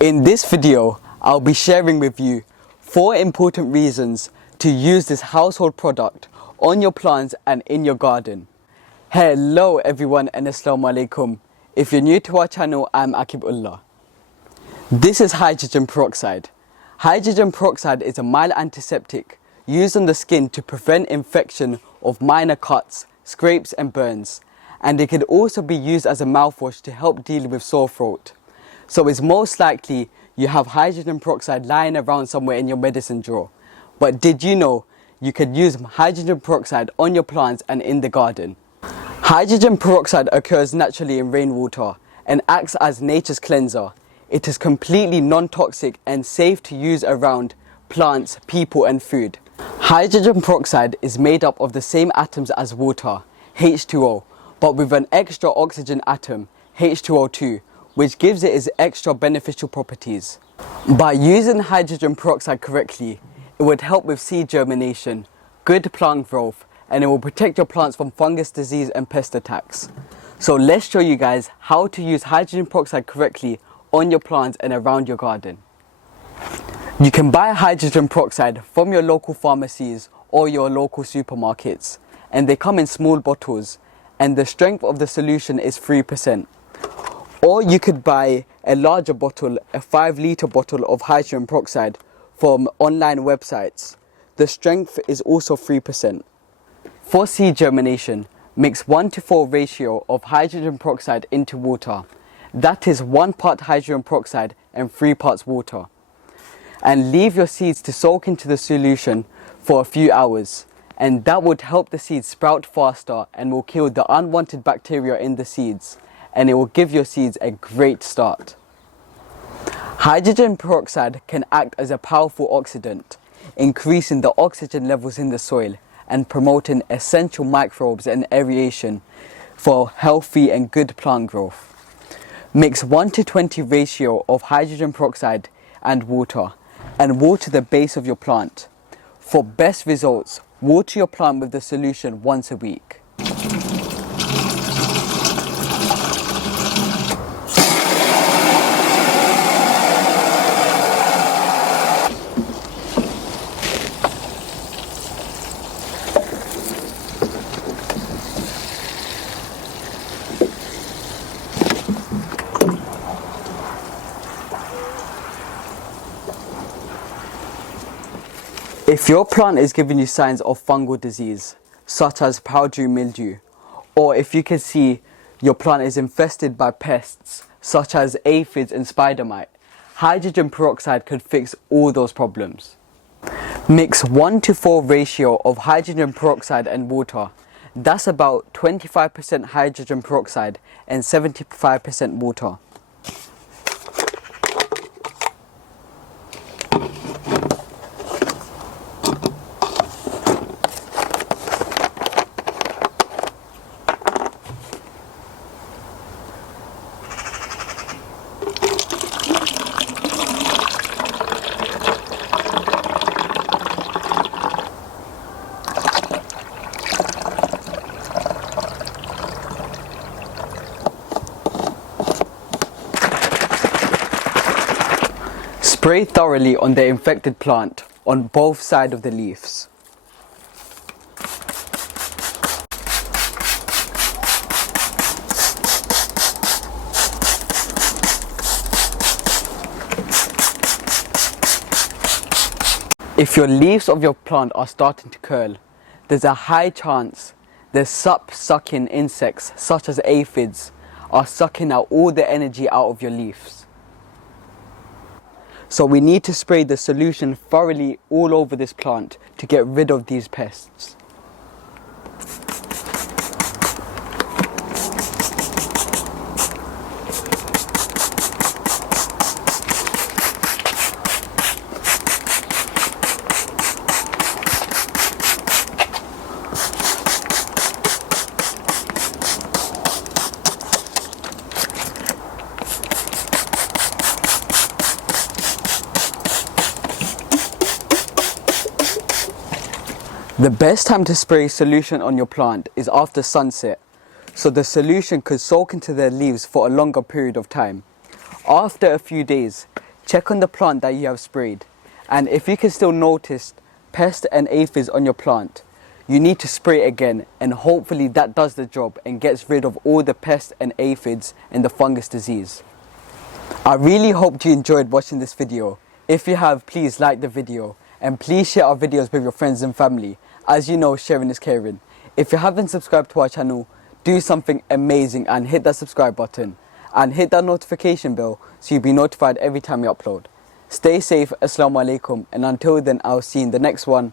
In this video, I'll be sharing with you 4 important reasons to use this household product on your plants and in your garden. Hello everyone and Assalamu alaikum. If you're new to our channel, I'm Akibullah. This is hydrogen peroxide. Hydrogen peroxide is a mild antiseptic used on the skin to prevent infection of minor cuts, scrapes and burns. And it can also be used as a mouthwash to help deal with sore throat. So it's most likely you have hydrogen peroxide lying around somewhere in your medicine drawer. But did you know you can use hydrogen peroxide on your plants and in the garden? Hydrogen peroxide occurs naturally in rainwater and acts as nature's cleanser. It is completely non-toxic and safe to use around plants, people and food. Hydrogen peroxide is made up of the same atoms as water, H2O, but with an extra oxygen atom, H2O2, which gives it its extra beneficial properties. By using hydrogen peroxide correctly, it would help with seed germination, good plant growth, and it will protect your plants from fungus disease and pest attacks. So let's show you guys how to use hydrogen peroxide correctly on your plants and around your garden. You can buy hydrogen peroxide from your local pharmacies or your local supermarkets, and they come in small bottles, and the strength of the solution is 3%. Or you could buy a larger bottle, a 5-litre bottle of hydrogen peroxide from online websites. The strength is also 3%. For seed germination, mix 1:4 ratio of hydrogen peroxide into water. That is 1 part hydrogen peroxide and 3 parts water. And leave your seeds to soak into the solution for a few hours. And that would help the seeds sprout faster and will kill the unwanted bacteria in the seeds. And it will give your seeds a great start. Hydrogen peroxide can act as a powerful oxidant, increasing the oxygen levels in the soil and promoting essential microbes and aeration for healthy and good plant growth. Mix 1:20 ratio of hydrogen peroxide and water the base of your plant. For best results, water your plant with the solution once a week. If your plant is giving you signs of fungal disease, such as powdery mildew, or if you can see your plant is infested by pests, such as aphids and spider mite, hydrogen peroxide could fix all those problems. Mix 1:4 ratio of hydrogen peroxide and water. That's about 25% hydrogen peroxide and 75% water. Spray thoroughly on the infected plant on both sides of the leaves. If your leaves of your plant are starting to curl, there's a high chance the sap-sucking insects such as aphids are sucking out all the energy out of your leaves. So we need to spray the solution thoroughly all over this plant to get rid of these pests. The best time to spray solution on your plant is after sunset, so the solution could soak into the leaves for a longer period of time. After a few days, check on the plant that you have sprayed. And if you can still notice pests and aphids on your plant, you need to spray again, and hopefully that does the job and gets rid of all the pests and aphids and the fungus disease. I really hope you enjoyed watching this video. If you have, please like the video and please share our videos with your friends and family. As you know, sharing is caring. If you haven't subscribed to our channel, do something amazing and hit that subscribe button and hit that notification bell so you'll be notified every time we upload. Stay safe, Assalamu alaikum, and until then I'll see you in the next one.